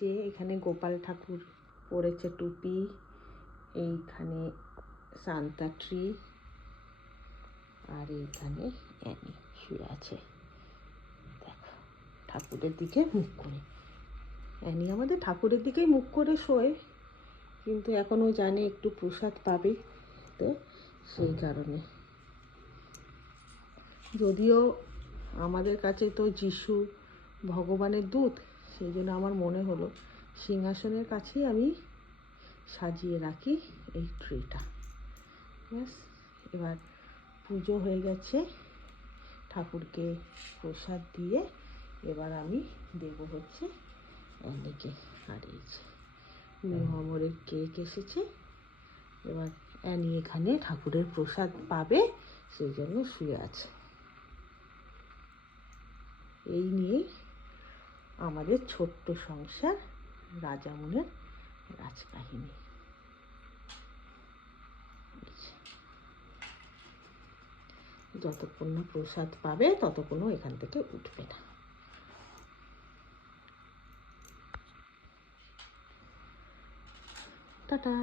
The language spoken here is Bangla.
যে এখানে গোপাল ঠাকুর পড়েছে টুপি, এইখানে সান্তা ট্রি, আর এইখানে অ্যানি শুয়ে আছে। দেখো ঠাকুরের দিকে মুখ করে। অ্যানি আমাদের ঠাকুরের দিকেই মুখ করে শোয়, কিন্তু এখন ও জানে একটু প্রসাদ পাবে, তো সেই কারণে। যদিও আমাদের কাছে তো যিশু ভগবানের দূত, সেই জন্য আমার মনে হলো সিংহাসনের কাছেই আমি সাজিয়ে রাখি এই ট্রিটা। ব্যাস, এবার পুজো হয়ে গেছে, ঠাকুরকে প্রসাদ দিয়ে এবার আমি দেবো হচ্ছে অ্যানিকে। হারিয়েছে মিহমরের কেক এসেছে, এবার অ্যানি এখানে ঠাকুরের প্রসাদ পাবে, সেই জন্য শুয়ে আছে। এই নিয়েই আমাদের ছোট্ট সংসার, রাজামনের রাজকাহিনী। যতক্ষণ না প্রসাদ পাবে ততক্ষণ এখান থেকে উঠবে না। টাটা।